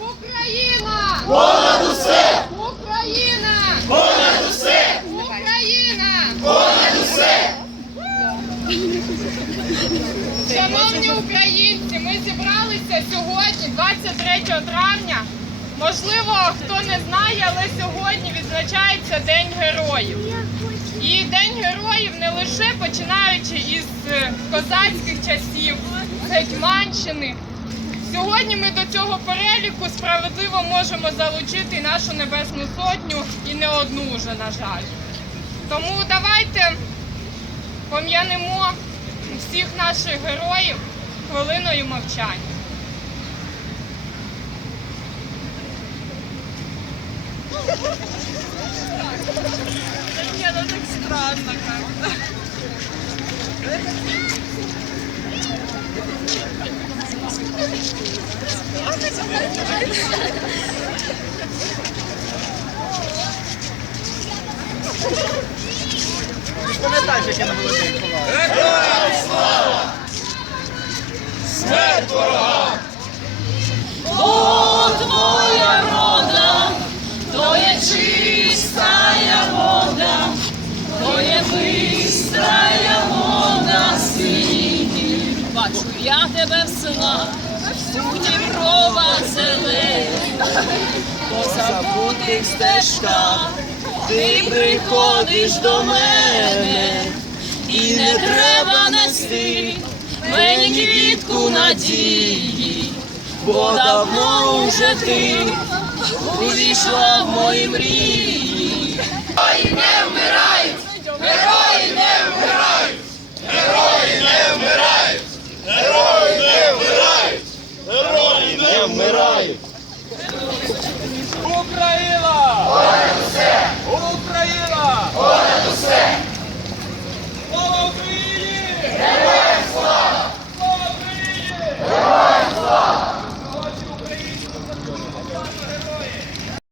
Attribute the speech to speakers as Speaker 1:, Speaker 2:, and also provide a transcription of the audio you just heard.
Speaker 1: Україна! Понад усе! Україна! Понад усе! Україна! Понад усе! Шановні українці, ми зібралися сьогодні, 23 травня. Можливо, хто не знає, але сьогодні відзначається День героїв. І День героїв не лише козацьких часів, Гетьманщини. Сьогодні ми до цього переліку справедливо можемо залучити нашу Небесну Сотню і не одну вже, на жаль. Тому давайте пом'янемо всіх наших героїв хвилиною мовчання.
Speaker 2: Нет, ну так странно как-то.
Speaker 3: Пам'ятаєш, як я на молодий
Speaker 2: Бачу я тебе в селах, Дніпрова зелена, по забутих стежках, ти приходиш до мене, і не треба нести мені квітку надії. Бо давно вже ти увійшла в мої мрії. не вмирають! Україна!